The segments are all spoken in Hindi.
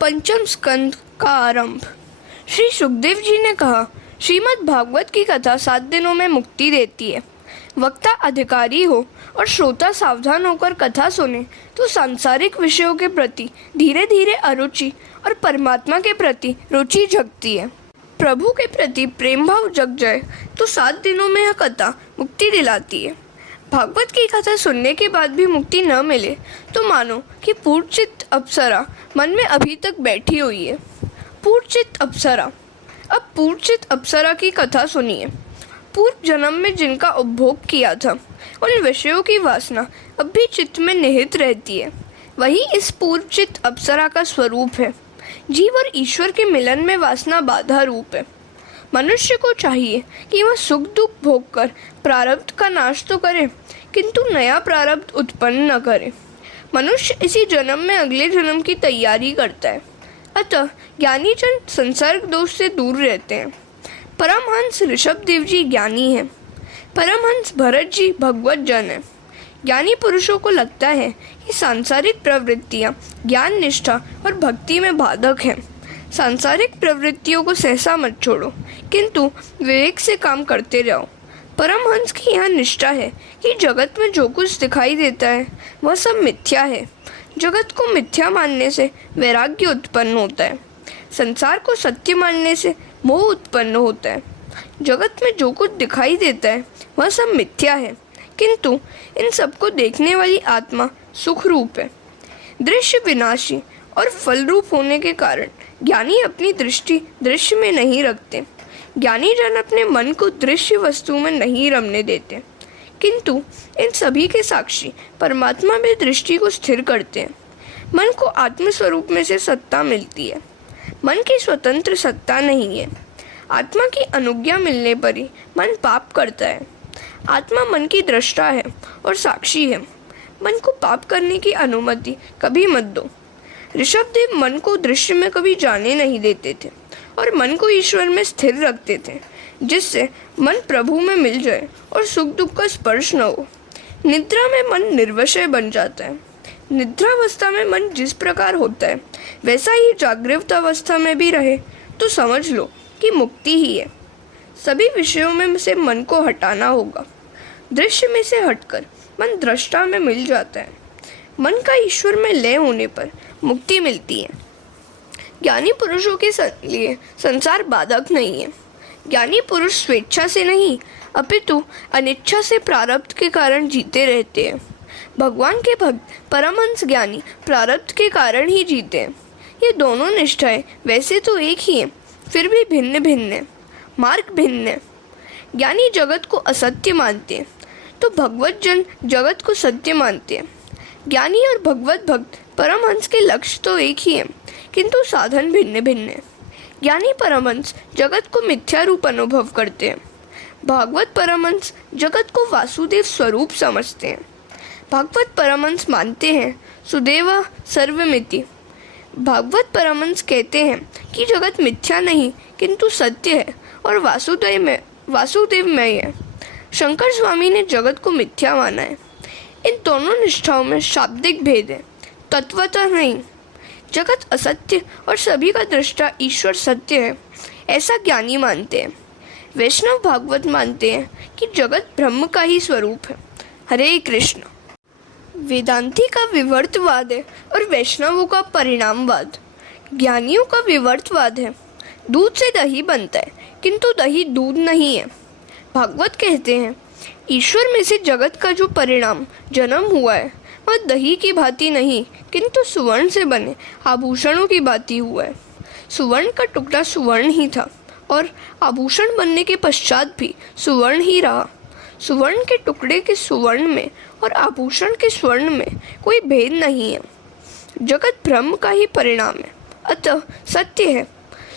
पंचम स्कंद का आरंभ। श्री सुखदेव जी ने कहा, श्रीमद् भागवत की कथा 7 दिनों में मुक्ति देती है। वक्ता अधिकारी हो और श्रोता सावधान होकर कथा सुने तो सांसारिक विषयों के प्रति धीरे धीरे अरुचि और परमात्मा के प्रति रुचि जगती है। प्रभु के प्रति प्रेम भाव जग जाए तो 7 दिनों में यह कथा मुक्ति दिलाती है। भागवत की कथा सुनने के बाद भी मुक्ति न मिले तो मानो कि पूर्वचित अप्सरा मन में अभी तक बैठी हुई है। पूर्वचित अप्सरा। अब पूर्वचित अप्सरा की कथा सुनिए। पूर्व जन्म में जिनका उपभोग किया था उन विषयों की वासना अब भी चित्त में निहित रहती है। वही इस पूर्वचित अप्सरा का स्वरूप है। जीव और ईश्वर के मिलन में वासना बाधा रूप है। मनुष्य को चाहिए कि वह सुख दुख भोग कर प्रारब्ध का नाश तो करे, किंतु नया प्रारब्ध उत्पन्न न करे। मनुष्य इसी जन्म में अगले जन्म की तैयारी करता है। अतः ज्ञानी जन संसर्ग दोष से दूर रहते हैं। परमहंस ऋषभ देव जी ज्ञानी हैं। परमहंस भरत जी भगवत जन हैं। ज्ञानी पुरुषों को लगता है कि सांसारिक प्रवृत्तियाँ ज्ञान निष्ठा और भक्ति में बाधक हैं। सांसारिक प्रवृत्तियों को सहसा मत छोड़ो, किंतु विवेक से काम करते रहो। परमहंस की यह निष्ठा है कि जगत में जो कुछ दिखाई देता है वह सब मिथ्या है। जगत को मिथ्या मानने से वैराग्य उत्पन्न होता है। संसार को सत्य मानने से मोह उत्पन्न होता है। जगत में जो कुछ दिखाई देता है वह सब मिथ्या है, किंतु इन सबको देखने वाली आत्मा सुख रूप है। दृश्य विनाशी और फल रूप होने के कारण ज्ञानी अपनी दृष्टि दृश्य में नहीं रखते। ज्ञानी जन अपने मन को दृश्य वस्तु में नहीं रमने देते, किंतु इन सभी के साक्षी परमात्मा में दृष्टि को स्थिर करते हैं। मन को आत्मस्वरूप में से सत्ता मिलती है। मन की स्वतंत्र सत्ता नहीं है। आत्मा की अनुज्ञा मिलने पर ही मन पाप करता है। आत्मा मन की दृष्टा है और साक्षी है। मन को पाप करने की अनुमति कभी मत दो। ऋषभ देव मन को दृश्य में कभी जाने नहीं देते थे और मन को ईश्वर में स्थिर रखते थे, जिससे मन प्रभु में मिल जाए और सुख दुख का स्पर्श न हो। निद्रा में मन निर्विषय बन जाता है। निद्रावस्था में मन जिस प्रकार होता है वैसा ही जागृत अवस्था में भी रहे तो समझ लो कि मुक्ति ही है। सभी विषयों में से मन को हटाना होगा। दृश्य में से हटकर मन दृष्टा में मिल जाता है। मन का ईश्वर में लय होने पर मुक्ति मिलती है। ज्ञानी पुरुषों के लिए संसार बाधक नहीं है। ज्ञानी पुरुष स्वेच्छा से नहीं अपितु अनिच्छा से प्रारब्ध के कारण जीते रहते हैं। भगवान के भक्त परमहंस ज्ञानी प्रारब्ध के कारण ही जीते हैं। ये दोनों निष्ठाएं वैसे तो एक ही हैं, फिर भी भिन्न भिन्न है, मार्ग भिन्न है। ज्ञानी जगत को असत्य मानते हैं तो भगवत जन जगत को सत्य मानते हैं। ज्ञानी और भगवत भक्त परमहंस के लक्ष्य तो एक ही है, किंतु साधन भिन्न भिन्न है। ज्ञानी परमहंस जगत को मिथ्या रूप अनुभव करते हैं। भागवत परमहंस जगत को वासुदेव स्वरूप समझते हैं। भागवत परमहंस मानते हैं सुदेव सर्वमिति। भागवत परमहंस कहते हैं कि जगत मिथ्या नहीं किंतु सत्य है और वासुदेवमय है। शंकर स्वामी ने जगत को मिथ्या माना है। इन दोनों निष्ठाओं में शाब्दिक भेद है, तत्वतः नहीं। जगत असत्य और सभी का दृष्टा ईश्वर सत्य है, ऐसा ज्ञानी मानते हैं। वैष्णव भागवत मानते हैं कि जगत ब्रह्म का ही स्वरूप है। हरे कृष्ण। वेदांती का विवर्तवाद है और वैष्णवों का परिणामवाद। ज्ञानियों का विवर्तवाद है। दूध से दही बनता है, किंतु दही दूध नहीं है। भागवत कहते हैं ईश्वर में से जगत का जो परिणाम जन्म हुआ है वह दही की भांति नहीं, किंतु सुवर्ण से बने आभूषणों की भांति हुआ है। सुवर्ण का टुकड़ा सुवर्ण ही था और आभूषण बनने के पश्चात भी सुवर्ण ही रहा। सुवर्ण के टुकड़े के सुवर्ण में और आभूषण के स्वर्ण में कोई भेद नहीं है। जगत ब्रह्म का ही परिणाम है, अतः सत्य है।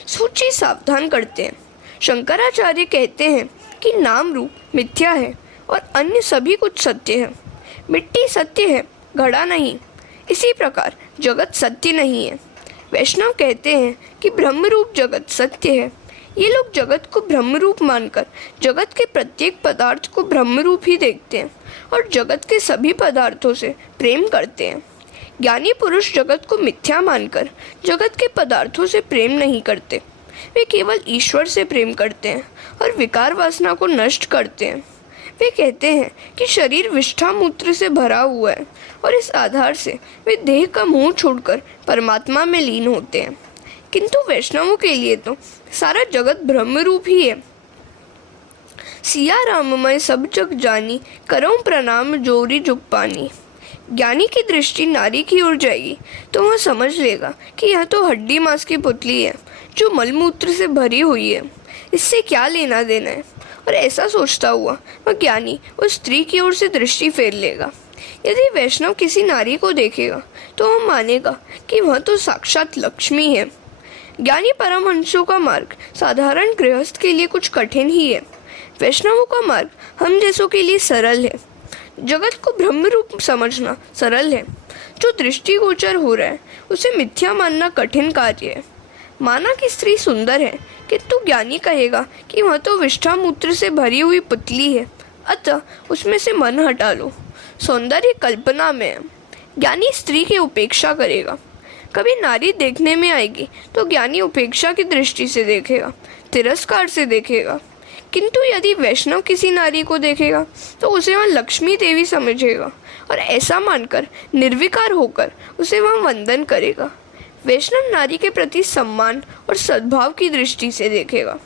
सूची सावधान करते हैं। शंकराचार्य कहते हैं कि नाम रूप मिथ्या है और अन्य सभी कुछ सत्य है। मिट्टी सत्य है, घड़ा नहीं। इसी प्रकार जगत सत्य नहीं है। वैष्णव कहते हैं कि ब्रह्म रूप जगत सत्य है। ये लोग जगत को ब्रह्म रूप मानकर जगत के प्रत्येक पदार्थ को ब्रह्म रूप ही देखते हैं और जगत के सभी पदार्थों से प्रेम करते हैं। ज्ञानी पुरुष जगत को मिथ्या मानकर जगत के पदार्थों से प्रेम नहीं करते। वे केवल ईश्वर से प्रेम करते हैं और विकार वासना को नष्ट करते हैं। वे कहते हैं कि शरीर विष्ठा मूत्र से भरा हुआ है और इस आधार से वे देह का मोह छोड़कर परमात्मा में लीन होते हैं। किंतु वैष्णवों के लिए तो सारा जगत ब्रह्म रूप ही है। सिया राममय सब जग जानी, करऊं प्रणाम जोरी जुग पानी। ज्ञानी की दृष्टि नारी की ओर जाएगी तो वह समझ लेगा कि यह तो हड्डी मांस की पुतली है जो मलमूत्र से भरी हुई है, इससे क्या लेना देना है। और ऐसा सोचता हुआ वह ज्ञानी उस स्त्री की ओर से दृष्टि फेर लेगा। यदि वैष्णव किसी नारी को देखेगा तो वह मानेगा कि वह तो साक्षात लक्ष्मी है। ज्ञानी परमहंसों का मार्ग साधारण गृहस्थ के लिए कुछ कठिन ही है। वैष्णवों का मार्ग हम जैसों के लिए सरल है। जगत को ब्रह्म रूप समझना सरल है। जो दृष्टिगोचर हो रहा है उसे मिथ्या मानना कठिन कार्य है। माना कि स्त्री सुंदर है, किंतु ज्ञानी कहेगा कि वह तो विष्ठा मूत्र से भरी हुई पुतली है, अतः उसमें से मन हटा लो। सौंदर्य कल्पना में है। ज्ञानी स्त्री की उपेक्षा करेगा। कभी नारी देखने में आएगी तो ज्ञानी उपेक्षा की दृष्टि से देखेगा, तिरस्कार से देखेगा। किंतु यदि वैष्णव किसी नारी को देखेगा तो उसे वह लक्ष्मी देवी समझेगा और ऐसा मानकर निर्विकार होकर उसे वह वंदन करेगा। वैष्णव नारी के प्रति सम्मान और सद्भाव की दृष्टि से देखेगा।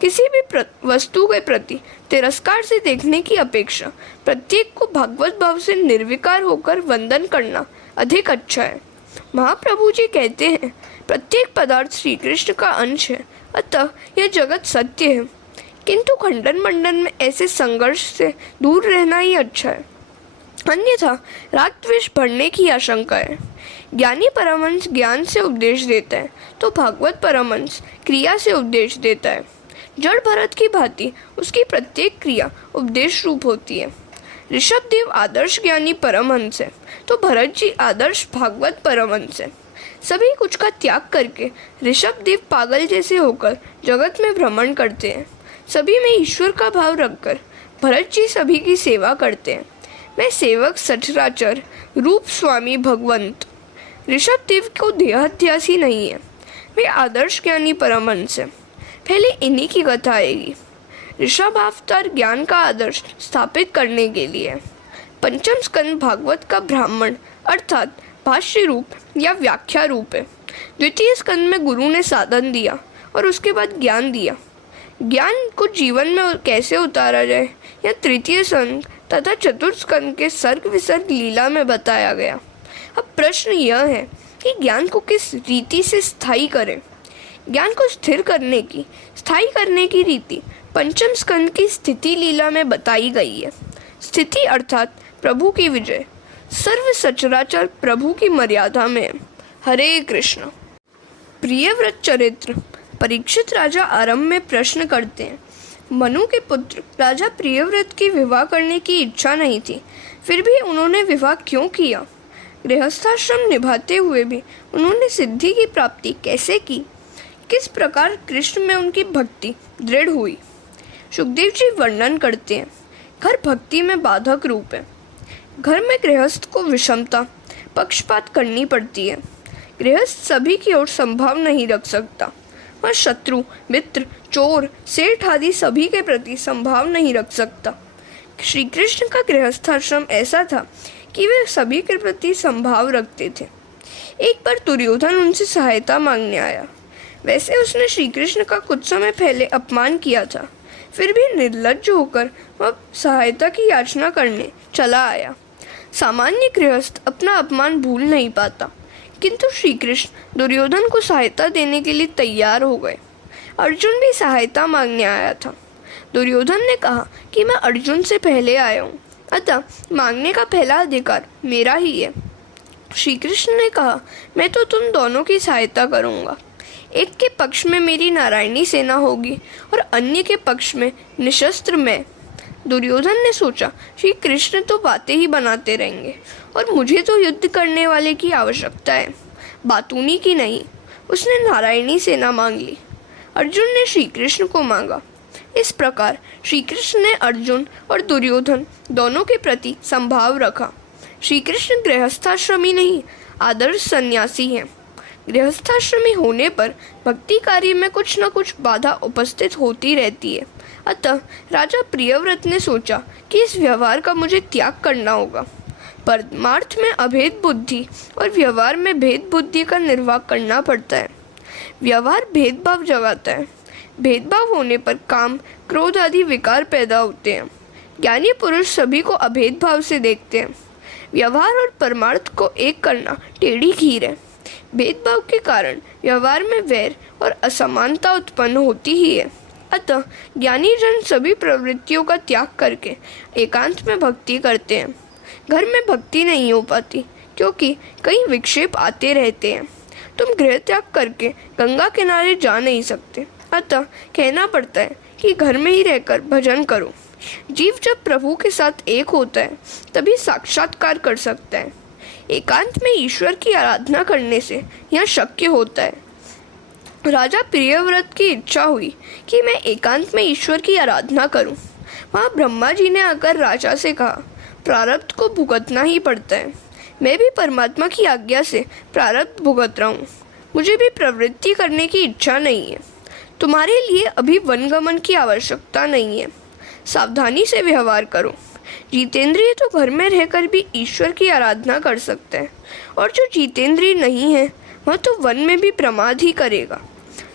किसी भी वस्तु के प्रति तिरस्कार से देखने की अपेक्षा प्रत्येक को भगवत भाव से निर्विकार होकर वंदन करना अधिक अच्छा है। महाप्रभु जी कहते हैं, प्रत्येक पदार्थ श्री कृष्ण का अंश है, अतः यह जगत सत्य है। किंतु खंडन मंडन में ऐसे संघर्ष से दूर रहना ही अच्छा है, अन्यथा राग द्वेष बढ़ने की आशंका है। ज्ञानी परमहंस ज्ञान से उपदेश देता है तो भागवत परमहंस क्रिया से उपदेश देता है। जड़ भरत की भांति उसकी प्रत्येक क्रिया उपदेश रूप होती है। ऋषभदेव आदर्श ज्ञानी परमहंस है तो भरत जी आदर्श भागवत परमहंस है। सभी कुछ का त्याग करके ऋषभदेव पागल जैसे होकर जगत में भ्रमण करते हैं। सभी में ईश्वर का भाव रखकर भरत जी सभी की सेवा करते हैं। मैं सेवक सचराचर रूप स्वामी भगवंत। ऋषभदेव को देहाध्यास ही नहीं है, वे आदर्श ज्ञानी परमहंस है। पहले इन्हीं की कथा आएगी। ऋषभ अवतार ज्ञान का आदर्श स्थापित करने के लिए। पंचम स्कंद भागवत का ब्राह्मण अर्थात भाष्य रूप या व्याख्या रूप है। द्वितीय स्कंद में गुरु ने साधन दिया और उसके बाद ज्ञान दिया। ज्ञान को जीवन में कैसे उतारा जाए यह तृतीय स्कंद तथा चतुर्थ स्कंद के सर्ग विसर्ग लीला में बताया गया। अब प्रश्न यह है कि ज्ञान को किस रीति से स्थायी करें। ज्ञान को स्थिर करने की, स्थायी करने की रीति पंचम स्कंद की स्थिति लीला में बताई गई है। स्थिति अर्थात प्रभु की विजय सर्व सचराचर प्रभु की मर्यादा में। हरे कृष्ण। प्रियव्रत चरित्र। परीक्षित राजा आरंभ में प्रश्न करते हैं, मनु के पुत्र राजा प्रियव्रत की विवाह करने की इच्छा नहीं थी, फिर भी उन्होंने विवाह क्यों किया? गृहस्थाश्रम निभाते हुए भी उन्होंने सिद्धि की प्राप्ति कैसे की? किस प्रकार कृष्ण में उनकी भक्ति दृढ़ हुई? सुखदेव जी वर्णन करते हैं, घर भक्ति में बाधक रूप है। घर में गृहस्थ को विषमता, पक्षपात करनी पड़ती है। गृहस्थ सभी की ओर संभाव नहीं रख सकता। वह शत्रु, मित्र, चोर, सेठ आदि सभी के प्रति संभाव नहीं रख सकता। श्री कृष्ण का गृहस्थाश्रम ऐसा था कि वे सभी के प्रति संभाव रखते थे। एक बार दुर्योधन उनसे सहायता मांगने आया। वैसे उसने श्री कृष्ण का कुछ समय पहले अपमान किया था, फिर भी निर्लज्ज होकर वह सहायता की याचना करने चला आया। सामान्य गृहस्थ अपना अपमान भूल नहीं पाता, किंतु श्री कृष्ण दुर्योधन को सहायता देने के लिए तैयार हो गए। अर्जुन भी सहायता मांगने आया था। दुर्योधन ने कहा कि मैं अर्जुन से पहले आया हूँ, अतः मांगने का पहला अधिकार मेरा ही है। श्री कृष्ण ने कहा, मैं तो तुम दोनों की सहायता करूँगा। एक के पक्ष में मेरी नारायणी सेना होगी और अन्य के पक्ष में निशस्त्र मैं। दुर्योधन ने सोचा, श्री कृष्ण तो बातें ही बनाते रहेंगे और मुझे तो युद्ध करने वाले की आवश्यकता है, बातूनी की नहीं। उसने नारायणी सेना मांग ली। अर्जुन ने श्री कृष्ण को मांगा। इस प्रकार श्री कृष्ण ने अर्जुन और दुर्योधन दोनों के प्रति संभाव रखा। श्री कृष्ण गृहस्थाश्रमी नहीं, आदर्श सन्यासी हैं। गृहस्थाश्रमी होने पर भक्ति कार्य में कुछ न कुछ बाधा उपस्थित होती रहती है। अतः राजा प्रियव्रत ने सोचा कि इस व्यवहार का मुझे त्याग करना होगा। परमार्थ में अभेद बुद्धि और व्यवहार में भेद बुद्धि का निर्वाह करना पड़ता है। व्यवहार भेदभाव जगाता है। भेदभाव होने पर काम, क्रोध आदि विकार पैदा होते हैं। ज्ञानी पुरुष सभी को अभेद भाव से देखते हैं। व्यवहार और परमार्थ को एक करना टेढ़ी खीर है। भेदभाव के कारण व्यवहार में वैर और असमानता उत्पन्न होती ही है। अतः ज्ञानी जन सभी प्रवृत्तियों का त्याग करके एकांत में भक्ति करते हैं। घर में भक्ति नहीं हो पाती क्योंकि कई विक्षेप आते रहते हैं। तुम गृह त्याग करके गंगा किनारे जा नहीं सकते, अतः कहना पड़ता है कि घर में ही रहकर भजन करो। जीव जब प्रभु के साथ एक होता है तभी साक्षात्कार कर सकता है। एकांत में ईश्वर की आराधना करने से यह शक्य होता है। राजा प्रियव्रत की इच्छा हुई कि मैं एकांत में ईश्वर की आराधना करूं। वहाँ ब्रह्मा जी ने आकर राजा से कहा, प्रारब्ध को भुगतना ही पड़ता है। मैं भी परमात्मा की आज्ञा से प्रारब्ध भुगत रहा हूँ। मुझे भी प्रवृत्ति करने की इच्छा नहीं है। तुम्हारे लिए अभी वनगमन की आवश्यकता नहीं है। सावधानी से व्यवहार करो। जितेंद्रिय तो घर में रहकर भी ईश्वर की आराधना कर सकते हैं, और जो जितेंद्रिय नहीं है वह तो वन में भी प्रमाद ही करेगा।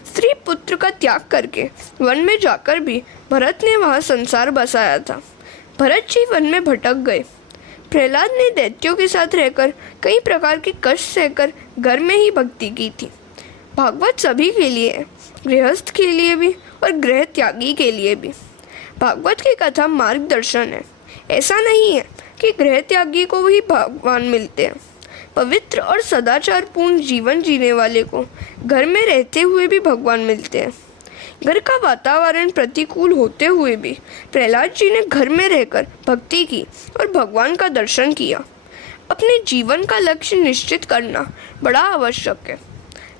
स्त्री पुत्र का त्याग करके वन में जाकर भी भरत ने वहाँ संसार बसाया था। भरत जी वन में भटक गए। प्रहलाद ने दैत्यों के साथ रहकर कई प्रकार के कष्ट सहकर घर में ही भक्ति की थी। भागवत सभी के लिए है, गृहस्थ के लिए भी और गृह त्यागी के लिए भी। भागवत की कथा मार्गदर्शन है। ऐसा नहीं है कि गृह त्यागी को ही भगवान मिलते हैं। पवित्र और सदाचारपूर्ण जीवन जीने वाले को घर में रहते हुए भी भगवान मिलते हैं। घर का वातावरण प्रतिकूल होते हुए भी प्रहलाद जी ने घर में रहकर भक्ति की और भगवान का दर्शन किया। अपने जीवन का लक्ष्य निश्चित करना बड़ा आवश्यक है।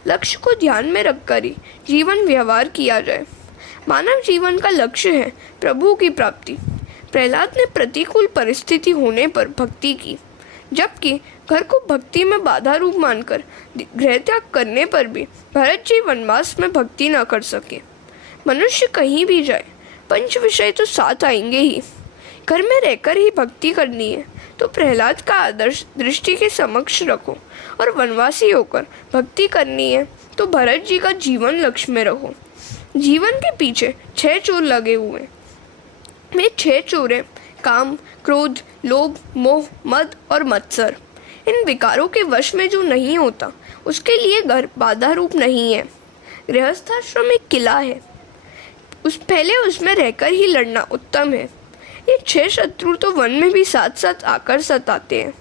लक्ष्य को ध्यान में रखकर ही जीवन व्यवहार किया जाए। मानव जीवन का लक्ष्य है प्रभु की प्राप्ति। प्रहलाद ने प्रतिकूल परिस्थिति होने पर भक्ति की, जबकि घर को भक्ति में बाधा रूप मानकर गृह त्याग करने पर भी भरत जी वनवास में भक्ति न कर सके। मनुष्य कहीं भी जाए, पंच विषय तो साथ आएंगे ही। घर में रहकर ही भक्ति करनी है तो प्रहलाद का आदर्श दृष्टि के समक्ष रखो, और वनवासी होकर भक्ति करनी है तो भरत जी का जीवन लक्ष्य में रखो। जीवन के पीछे 6 चोर लगे हुए। वे 6 चोर हैं: काम, क्रोध, लोभ, मोह, मद और मत्सर। इन विकारों के वश में जो नहीं होता उसके लिए घर बाधा रूप नहीं है। गृहस्थाश्रम एक किला है, पहले उसमें रहकर ही लड़ना उत्तम है। ये 6 शत्रु तो वन में भी साथ साथ आकर सताते हैं,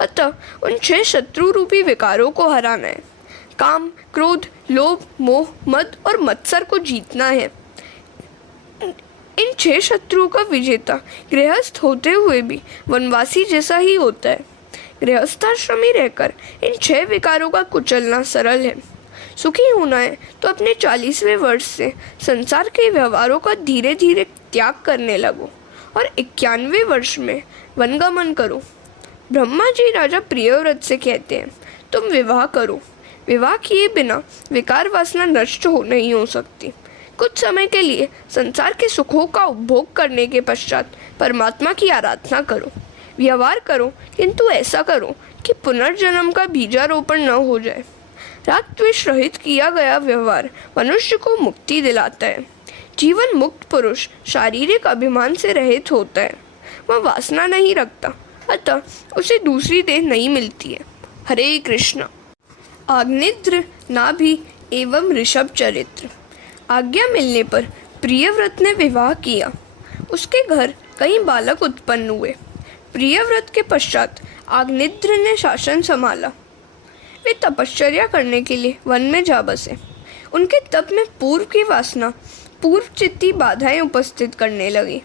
अतः उन 6 शत्रु रूपी विकारों को हराना है। काम, क्रोध, लोभ, मोह, मद और मत्सर को जीतना है। इन 6 शत्रुओं का विजेता गृहस्थ होते हुए भी वनवासी जैसा ही होता है। गृहस्थाश्रमी रहकर इन 6 विकारों का कुचलना सरल है। सुखी होना है तो अपने 40वें वर्ष से संसार के व्यवहारों का धीरे धीरे त्याग करने लगो और 91वें वर्ष में वनगमन करो। ब्रह्मा जी राजा प्रियव्रत से कहते हैं, तुम विवाह करो। विवाह किए बिना विकार वासना नष्ट नहीं हो सकती। कुछ समय के लिए संसार के सुखों का उपभोग करने के पश्चात परमात्मा की आराधना करो। व्यवहार करो, किंतु ऐसा करो कि पुनर्जन्म का बीजारोपण न हो जाए। राग द्वेष रहित किया गया व्यवहार मनुष्य को मुक्ति दिलाता है। जीवन मुक्त पुरुष शारीरिक अभिमान से रहित होता है। वह वासना नहीं रखता, अतः उसे दूसरी देह नहीं मिलती है। हरे कृष्ण। आग्निद्र नाभि एवं ऋषभ चरित्र। आज्ञा मिलने पर प्रियव्रत ने विवाह किया। उसके घर कई बालक उत्पन्न हुए। प्रियव्रत के पश्चात आग्निद्र ने शासन संभाला। वे तपश्चर्या करने के लिए वन में जा बसे। उनके तप में पूर्व की वासना पूर्व चित्ती बाधाएं उपस्थित करने लगी।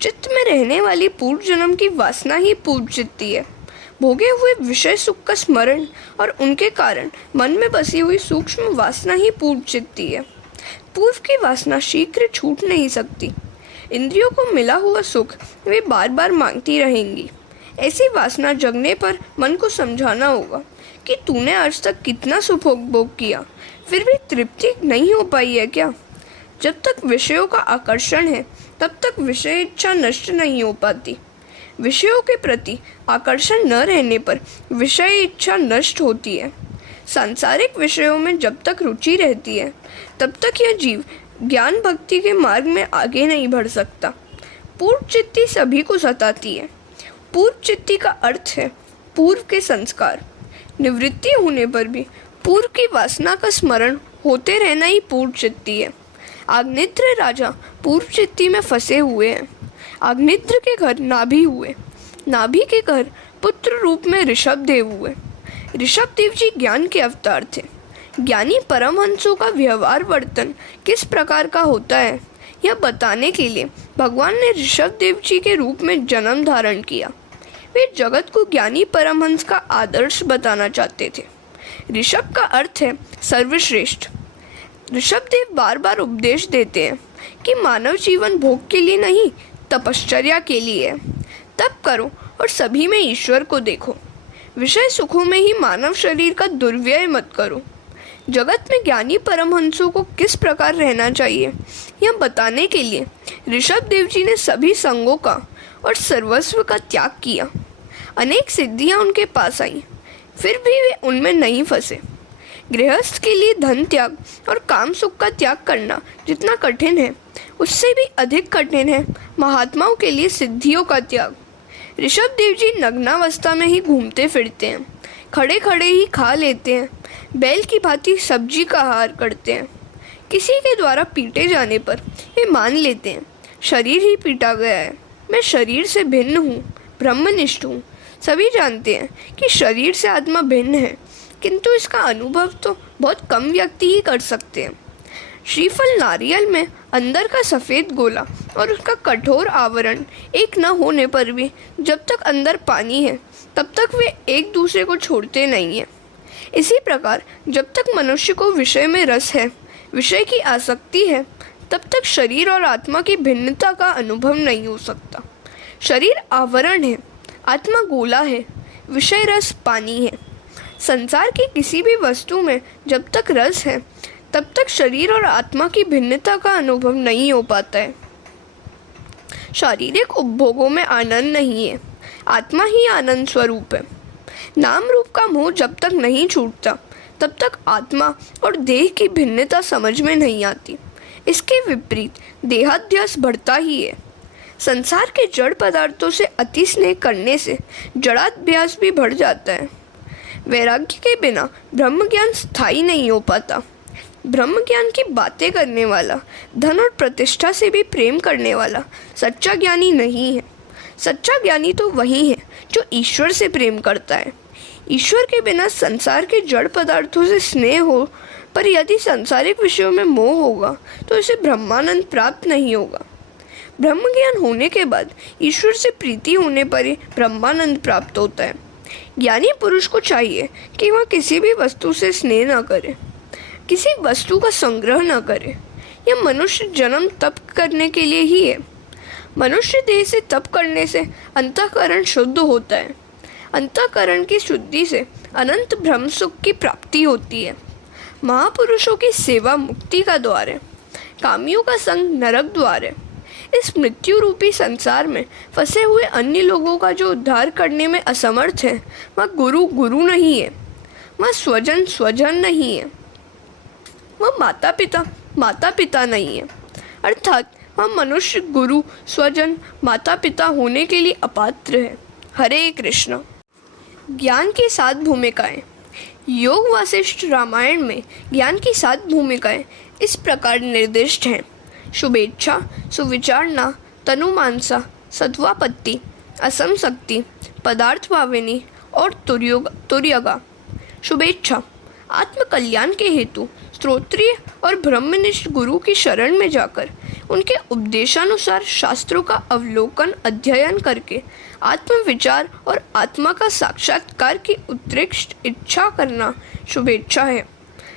चित्त में रहने वाली पूर्व जन्म की वासना ही पूर्व चित्ती है। भोगे हुए विषय सुख का स्मरण और उनके कारण मन में बसी हुई सूक्ष्म वासना ही पूर्व चित्ती है। पूर्व की वासना शीघ्र छूट नहीं सकती। इंद्रियों को मिला हुआ सुख वे बार बार मांगती रहेंगी। ऐसी वासना जगने पर मन को समझाना होगा कि तूने आज तक कितना सुख भोग किया, फिर भी तृप्ति नहीं हो पाई है क्या? जब तक विषयों का आकर्षण है तब तक विषय इच्छा नष्ट नहीं हो पाती। विषयों के प्रति आकर्षण न रहने पर विषय इच्छा नष्ट होती है। सांसारिक विषयों में जब तक रुचि रहती है तब तक यह जीव ज्ञान भक्ति के मार्ग में आगे नहीं बढ़ सकता। पूर्व चित्ती सभी को सताती है। पूर्व चित्ती का अर्थ है पूर्व के संस्कार। निवृत्ति होने पर भी पूर्व की वासना का स्मरण होते रहना ही पूर्व चित्ती है। आग्नेत्र राजा पूर्व चित्ती में फंसे हुए हैं। आग्नेत्र के घर नाभि हुए, नाभि के घर पुत्र रूप में ऋषभ देव हुए। ऋषभ देव जी ज्ञान के अवतार थे। ज्ञानी परमहंसों का व्यवहार वर्तन किस प्रकार का होता है यह बताने के लिए भगवान ने ऋषभ देव जी के रूप में जन्म धारण किया। वे जगत को ज्ञानी परमहंस का आदर्श बताना चाहते थे। ऋषभ का अर्थ है सर्वश्रेष्ठ। ऋषभ देव बार बार उपदेश देते हैं कि मानव जीवन भोग के लिए नहीं, तपश्चर्या के लिए है। तप करो और सभी में ईश्वर को देखो। विषय सुखों में ही मानव शरीर का दुर्व्यय मत करो। जगत में ज्ञानी परमहंसों को किस प्रकार रहना चाहिए यह बताने के लिए ऋषभ देव जी ने सभी संगों का और सर्वस्व का त्याग किया। अनेक सिद्धियां उनके पास आई, फिर भी वे उनमें नहीं फंसे। गृहस्थ के लिए धन त्याग और काम सुख का त्याग करना जितना कठिन है उससे भी अधिक कठिन है महात्माओं के लिए सिद्धियों का त्याग। ऋषभ देव जी नग्नावस्था में ही घूमते फिरते हैं, खड़े खड़े ही खा लेते हैं, बैल की भांति सब्जी का आहार करते हैं। किसी के द्वारा पीटे जाने पर वे मान लेते हैं शरीर ही पीटा गया है, मैं शरीर से भिन्न हूँ, ब्रह्मनिष्ठ हूँ। सभी जानते हैं कि शरीर से आत्मा भिन्न है, किंतु इसका अनुभव तो बहुत कम व्यक्ति ही कर सकते हैं। श्रीफल नारियल में अंदर का सफ़ेद गोला और उसका कठोर आवरण एक न होने पर भी जब तक अंदर पानी है तब तक वे एक दूसरे को छोड़ते नहीं हैं। इसी प्रकार जब तक मनुष्य को विषय में रस है, विषय की आसक्ति है, तब तक शरीर और आत्मा की भिन्नता का अनुभव नहीं हो सकता। शरीर आवरण है, आत्मा गोला है, विषय रस पानी है। संसार की किसी भी वस्तु में जब तक रस है तब तक शरीर और आत्मा की भिन्नता का अनुभव नहीं हो पाता है। शारीरिक उपभोगों में आनंद नहीं है, आत्मा ही आनंद स्वरूप है। नाम रूप का मोह जब तक नहीं छूटता तब तक आत्मा और देह की भिन्नता समझ में नहीं आती। इसके विपरीत देहाध्यास बढ़ता ही है। संसार के जड़ पदार्थों से अति स्नेह करने से जड़ाध्यास भी बढ़ जाता है। वैराग्य के बिना ब्रह्म ज्ञान स्थायी नहीं हो पाता। ब्रह्म ज्ञान की बातें करने वाला, धन और प्रतिष्ठा से भी प्रेम करने वाला सच्चा ज्ञानी नहीं है। सच्चा ज्ञानी तो वही है जो ईश्वर से प्रेम करता है। ईश्वर के बिना संसार के जड़ पदार्थों से स्नेह हो, पर यदि सांसारिक विषयों में मोह होगा तो इसे ब्रह्मानंद प्राप्त नहीं होगा। ब्रह्म ज्ञान होने के बाद ईश्वर से प्रीति होने पर ही ब्रह्मानंद प्राप्त होता है। ज्ञानी पुरुष को चाहिए कि वह किसी भी वस्तु से स्नेह न करे, किसी वस्तु का संग्रह न करे। यह मनुष्य जन्म तप करने के लिए ही है। मनुष्य देह से तप करने से अंतःकरण शुद्ध होता है। अंतःकरण की शुद्धि से अनंत ब्रह्म सुख की प्राप्ति होती है। महापुरुषों की सेवा मुक्ति का द्वार है, कामियों का संग नरक द्वार है। इस मृत्यु रूपी संसार में फंसे हुए अन्य लोगों का जो उद्धार करने में असमर्थ है वह गुरु गुरु नहीं है, वह स्वजन स्वजन नहीं है, वह माता पिता नहीं है। अर्थात वह मनुष्य गुरु स्वजन माता पिता होने के लिए अपात्र है। हरे कृष्ण। ज्ञान की 7 भूमिकाएं। योग वासिष्ठ रामायण में ज्ञान की 7 भूमिकाएं इस प्रकार निर्दिष्ट हैं: शुभेच्छा, सुविचारणा, तनुमानसा, सत्वापत्ति, असमशक्ति, पदार्थ भाविनी और तुर्यगा। शुभेच्छा आत्मकल्याण के हेतु स्तोत्रीय और ब्रह्मनिष्ठ गुरु की शरण में जाकर उनके उपदेशानुसार शास्त्रों का अवलोकन अध्ययन करके आत्मविचार और आत्मा का साक्षात्कार की उत्कृष्ट इच्छा करना शुभेच्छा है।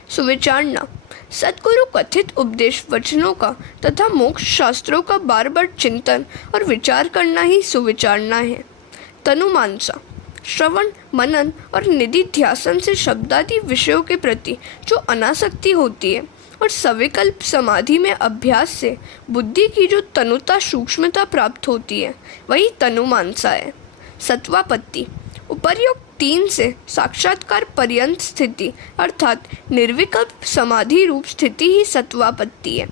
सुविचारणा सद्गुरु कथित उपदेश वचनों का तथा मोक्ष शास्त्रों का बार बार चिंतन और विचार करना ही सुविचारणा है। तनुमानसा श्रवण, मनन और निधिध्यासन से शब्दादि विषयों के प्रति जो अनासक्ति होती है और सविकल्प समाधि में अभ्यास से बुद्धि की जो तनुता सूक्ष्मता प्राप्त होती है, वही तनुमानसा है। सत्वापत्ति उपर्युक्त 3 से साक्षात्कार पर्यंत स्थिति अर्थात निर्विकल्प समाधि रूप स्थिति ही सत्वापत्ति है।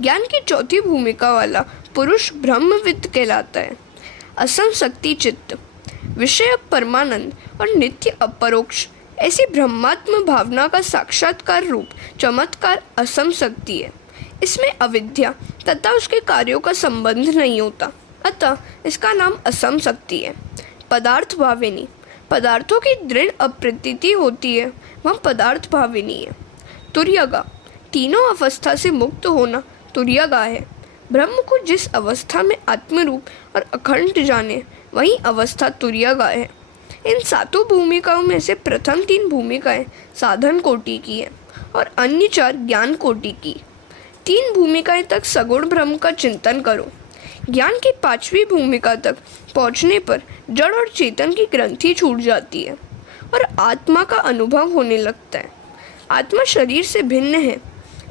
ज्ञान की चौथी भूमिका वाला पुरुष ब्रह्मविद कहलाता है। असंशक्ति चित्त, विषय परमानंद और नित्य अपरोक्ष ऐसी ब्रह्मात्म भावना का साक्षात्कार रूप चमत्कार असंशक्ति है। इसमें अविद्या तथा उसके कार्यों का संबंध नहीं होता, अतः इसका नाम असंशक्ति है। पदार्थ भाविनी, पदार्थों की दृढ़ अप्रतीति होती है, वह पदार्थ भाविनी है। तुर्यगा, तीनों अवस्था से मुक्त होना तुर्यगा है। ब्रह्म को जिस अवस्था में आत्मरूप और अखंड जाने, वही अवस्था तुर्यगा है। इन 7 भूमिकाओं में से प्रथम 3 भूमिकाएं साधन कोटि की हैं और अन्य 4 ज्ञान कोटि की। 3 भूमिकाएं तक सगुण ब्रह्म का चिंतन करो। ज्ञान की 5वीं भूमिका तक पहुंचने पर जड़ और चेतन की ग्रंथि छूट जाती है और आत्मा का अनुभव होने लगता है। आत्मा शरीर से भिन्न है।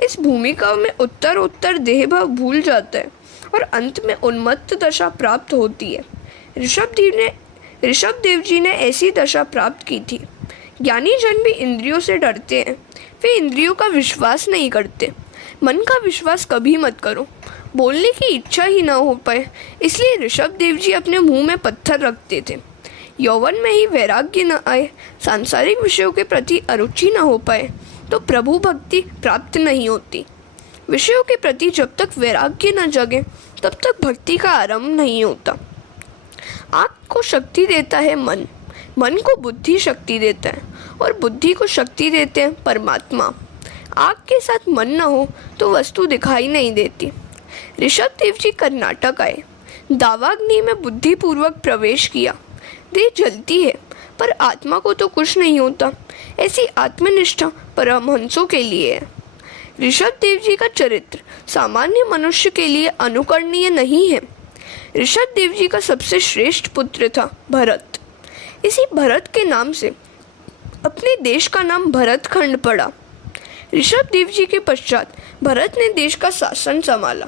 इस भूमिकाओं में उत्तर देहभाव भूल जाता है और अंत में उन्मत्त दशा प्राप्त होती है। ऋषभदेव जी ने ऐसी दशा प्राप्त की थी। ज्ञानी जन भी इंद्रियों से डरते हैं, वे इंद्रियों का विश्वास नहीं करते। मन का विश्वास कभी मत करो। बोलने की इच्छा ही ना हो पाए, इसलिए ऋषभदेव जी अपने मुंह में पत्थर रखते थे। यौवन में ही वैराग्य न आए, सांसारिक विषयों के प्रति अरुचि न हो पाए, तो प्रभु भक्ति प्राप्त नहीं होती। विषयों के प्रति जब तक वैराग्य न जगे, तब तक भक्ति का आरंभ नहीं होता। आँख को शक्ति देता है मन, मन को बुद्धि शक्ति देता है और बुद्धि को शक्ति देते हैं परमात्मा। आँख के साथ मन न हो तो वस्तु दिखाई नहीं देती। ऋषभदेव जी कर्नाटक आए, दावाग्नि में बुद्धिपूर्वक प्रवेश किया। देह जलती है पर आत्मा को तो कुछ नहीं होता। ऐसी आत्मनिष्ठा परमहंसों के लिए है। ऋषभदेव जी का चरित्र सामान्य मनुष्य के लिए अनुकरणीय नहीं है। ऋषभदेव जी का सबसे श्रेष्ठ पुत्र था भरत। इसी भरत के नाम से अपने देश का नाम भरतखंड पड़ा। ऋषभदेव जी के पश्चात भरत ने देश का शासन संभाला।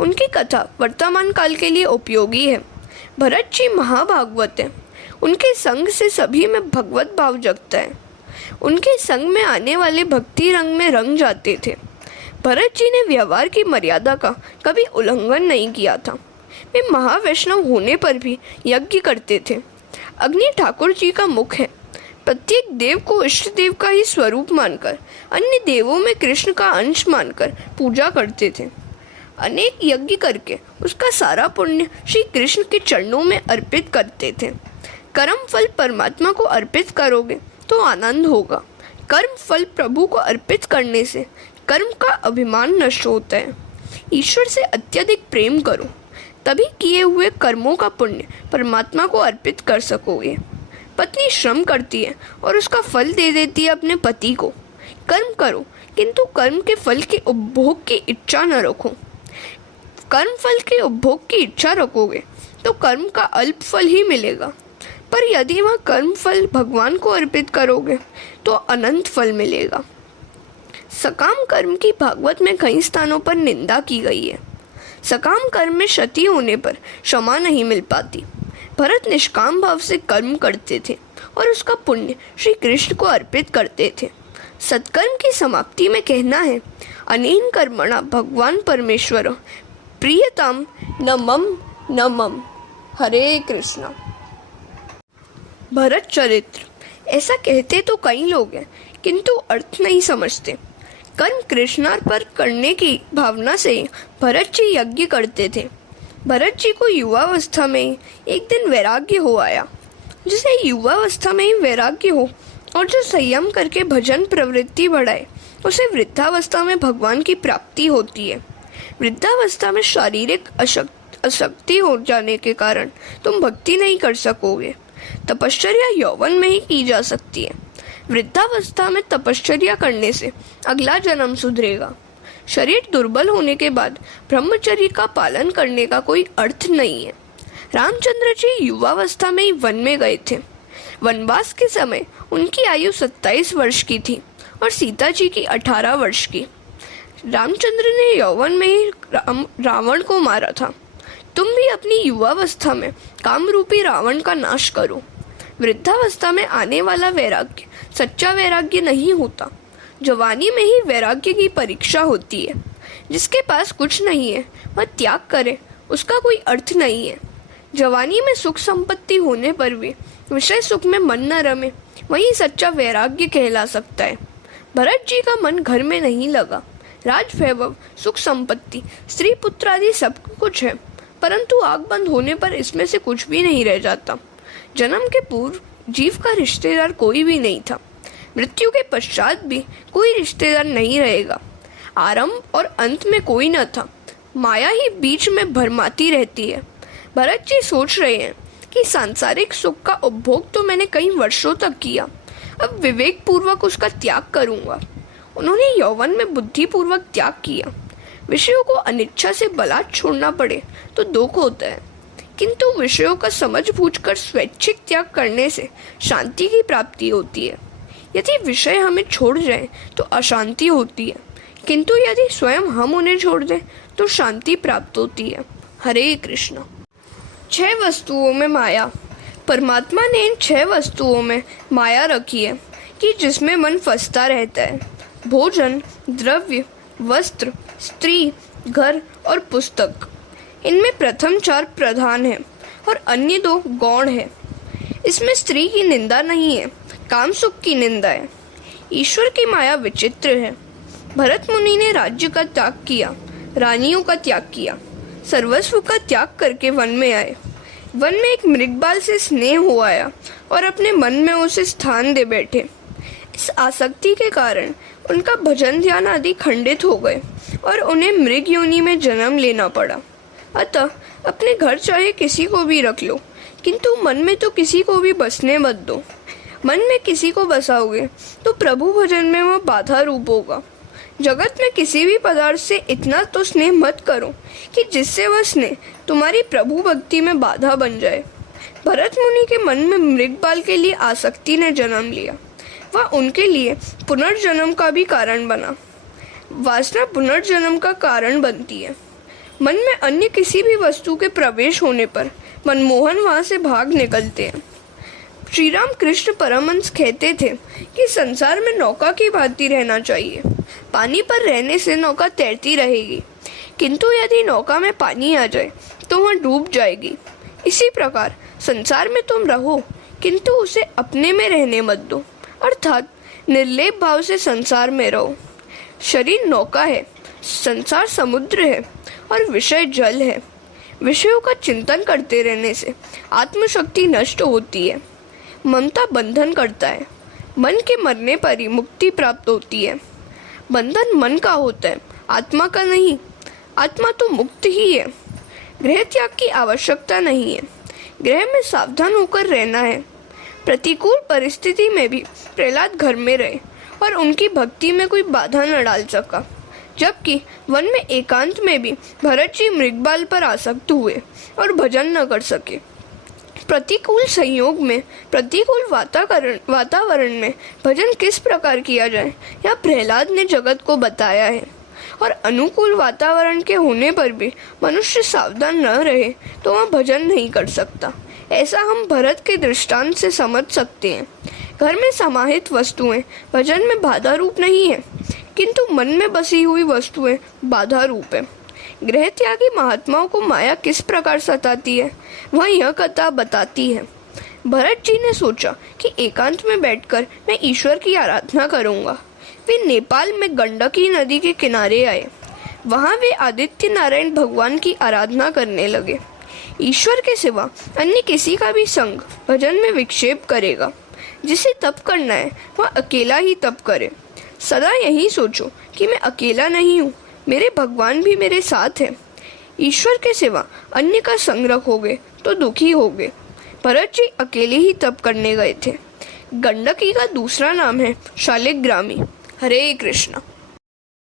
उनकी कथा वर्तमान काल के लिए उपयोगी है। भरत जी महाभागवत है। उनके संग से सभी में भगवत भाव जगता है। उनके संग में आने वाले भक्ति रंग में रंग जाते थे। भरत जी ने व्यवहार की मर्यादा का कभी उल्लंघन नहीं किया था। वे महावैष्णव होने पर भी यज्ञ करते थे। अग्नि ठाकुर जी का मुख है। प्रत्येक देव को इष्ट देव का ही स्वरूप मानकर अन्य देवों में कृष्ण का अंश मानकर पूजा करते थे। अनेक यज्ञ करके उसका सारा पुण्य श्री कृष्ण के चरणों में अर्पित करते थे। कर्म फल परमात्मा को अर्पित करोगे तो आनंद होगा। कर्म फल प्रभु को अर्पित करने से कर्म का अभिमान नष्ट होता है। ईश्वर से अत्यधिक प्रेम करो, तभी किए हुए कर्मों का पुण्य परमात्मा को अर्पित कर सकोगे। पत्नी श्रम करती है और उसका फल दे देती है अपने पति को। कर्म करो, किंतु कर्म के फल के उपभोग की इच्छा न रखो। कर्म फल के उपभोग की इच्छा रखोगे तो कर्म का अल्प फल ही मिलेगा, पर यदि वह कर्म फल भगवान को अर्पित करोगे तो अनंत फल मिलेगा। सकाम कर्म की भागवत में कई स्थानों पर निंदा की गई है। सकाम कर्म में क्षति होने पर क्षमा नहीं मिल पाती। भरत निष्काम भाव से कर्म करते थे और उसका पुण्य श्री कृष्ण को अर्पित करते थे। सत्कर्म की समाप्ति में कहना है, अनेन कर्मणा भगवान परमेश्वर प्रियतम न मम। हरे कृष्णा। भरत चरित्र, ऐसा कहते तो कई लोग हैं, किंतु अर्थ नहीं समझते। कर्म कृष्णार्पण करने की भावना से भरत जी यज्ञ करते थे। भरत जी को युवावस्था में एक दिन वैराग्य हो आया। जिसे युवावस्था में ही वैराग्य हो और जो संयम करके भजन प्रवृत्ति बढ़ाए, उसे वृद्धावस्था में भगवान की प्राप्ति होती है। वृद्धावस्था में शारीरिक अशक्ति हो जाने के कारण तुम भक्ति नहीं कर सकोगे। तपश्चर्या यौवन में ही की जा सकती है। वृद्धावस्था में तपश्चर्या करने से अगला जन्म सुधरेगा। शरीर दुर्बल होने के बाद ब्रह्मचर्य का पालन करने का कोई अर्थ नहीं है। रामचंद्र जी युवावस्था में ही वन में गए थे। वनवास के समय उनकी आयु 27 वर्ष की थी और सीता जी की 18 वर्ष की। रामचंद्र ने यौवन में ही रावण को मारा था। तुम भी अपनी युवावस्था में कामरूपी रावण का नाश करो। वृद्धावस्था में आने वाला वैराग्य सच्चा वैराग्य नहीं होता। जवानी में ही वैराग्य की परीक्षा होती है। जिसके पास कुछ नहीं है वह त्याग करे, उसका कोई अर्थ नहीं है। जवानी में सुख संपत्ति होने पर भी विषय सुख में मन न रमे, वही सच्चा वैराग्य कहला सकता है। भरत जी का मन घर में नहीं लगा। राज वैभव, सुख संपत्ति, स्त्री पुत्र आदि सब कुछ है, परंतु आग बंद होने पर इसमें से कुछ भी नहीं रह जाता। जन्म के पूर्व जीव का रिश्तेदार कोई भी नहीं था। मृत्यु के पश्चात भी कोई रिश्तेदार नहीं रहेगा। आरंभ और अंत में कोई न था। माया ही बीच में भरमाती रहती है। भरत जी सोच रहे हैं कि सांसारिक सुख का उपभोग तो मैंने कई वर्षों तक किया, अब विवेक पूर्वक उसका त्याग करूंगा। उन्होंने यौवन में बुद्धि पूर्वक त्याग किया। विषयों को अनिच्छा से बलात् छोड़ना पड़े तो दुख होता है, किंतु विषयों का समझ बूझकर स्वैच्छिक त्याग करने से शांति की प्राप्ति होती है। यदि विषय हमें छोड़ जाए तो अशांति होती है, किंतु यदि स्वयं हम उन्हें छोड़ दें तो शांति प्राप्त होती है। हरे कृष्ण। 6 वस्तुओं में माया। परमात्मा ने इन 6 वस्तुओं में माया रखी है कि जिसमें मन फंसता रहता है। भोजन, द्रव्य, वस्त्र, स्त्री, घर और पुस्तक। इनमें प्रथम 4 प्रधान हैं और अन्य 2 गौण हैं। इसमें स्त्री की निंदा नहीं है, काम सुख की निंदा है। ईश्वर की माया विचित्र है। भरत मुनि ने राज्य का त्याग किया, रानियों का त्याग किया, सर्वस्व का त्याग करके वन में आए। वन में एक मृगबाल से स्नेह हो आया और अपने मन में उसे स्थान दे बैठे। इस आसक्ति के कारण उनका भजन ध्यान आदि खंडित हो गए और उन्हें मृग योनि में जन्म लेना पड़ा। अतः अपने घर चाहे किसी को भी रख लो, किंतु मन में तो किसी को भी बसने मत दो। मन में किसी को बसाओगे तो प्रभु भजन में वह बाधा रूप होगा। जगत में किसी भी पदार्थ से इतना तो स्नेह मत करो कि जिससे वह स्नेह तुम्हारी प्रभु भक्ति में बाधा बन जाए। भरत मुनि के मन में मृगपाल के लिए आसक्ति ने जन्म लिया। वह उनके लिए पुनर्जन्म का भी कारण बना। वासना पुनर्जन्म का कारण बनती है। मन में अन्य किसी भी वस्तु के प्रवेश होने पर मनमोहन वहां से भाग निकलते हैं। श्री राम कृष्ण परमहंस कहते थे कि संसार में नौका की भांति रहना चाहिए। पानी पर रहने से नौका तैरती रहेगी, किंतु यदि नौका में पानी आ जाए तो वह डूब जाएगी। इसी प्रकार संसार में तुम रहो, किंतु उसे अपने में रहने मत दो, अर्थात निर्लेप भाव से संसार में रहो। शरीर नौका है, संसार समुद्र है और विषय जल है। विषयों का चिंतन करते रहने से आत्मशक्ति नष्ट होती है। ममता बंधन करता है। मन के मरने पर ही मुक्ति प्राप्त होती है। बंधन मन का होता है, आत्मा का नहीं। आत्मा तो मुक्त ही है। गृह त्याग की आवश्यकता नहीं है। गृह में सावधान होकर रहना है। प्रतिकूल परिस्थिति में भी प्रहलाद घर में रहे और उनकी भक्ति में कोई बाधा न डाल सका, जबकि वन में एकांत में भी भरत जी मृगबाल पर आसक्त हुए और भजन न कर सके। प्रतिकूल संयोग में, प्रतिकूल वातावरण में भजन किस प्रकार किया जाए यह प्रहलाद ने जगत को बताया है। और अनुकूल वातावरण के होने पर भी मनुष्य सावधान न रहे तो वह भजन नहीं कर सकता। ऐसा हम भरत के दृष्टांत से समझ सकते हैं। घर में समाहित वस्तुएं भजन में बाधा रूप नहीं है, किंतु मन में बसी हुई वस्तुएं बाधा रूप है। गृह त्यागी महात्माओं को माया किस प्रकार सताती है वह यह कथा बताती है। भरत जी ने सोचा कि एकांत में बैठकर मैं ईश्वर की आराधना करूंगा। वे नेपाल में गंडकी नदी के किनारे आए। वहां वे आदित्य नारायण भगवान की आराधना करने लगे। ईश्वर के सिवा अन्य किसी का भी संग भजन में विक्षेप करेगा। जिसे तप करना है वह अकेला ही तप करे। सदा यही सोचो कि मैं अकेला नहीं हूँ, मेरे भगवान भी मेरे साथ हैं। ईश्वर के सिवा अन्य का संग रखोगे तो दुखी होगे। भरत जी अकेले ही तप करने गए थे। गंडकी का दूसरा नाम है शालिग्रामी। हरे कृष्ण।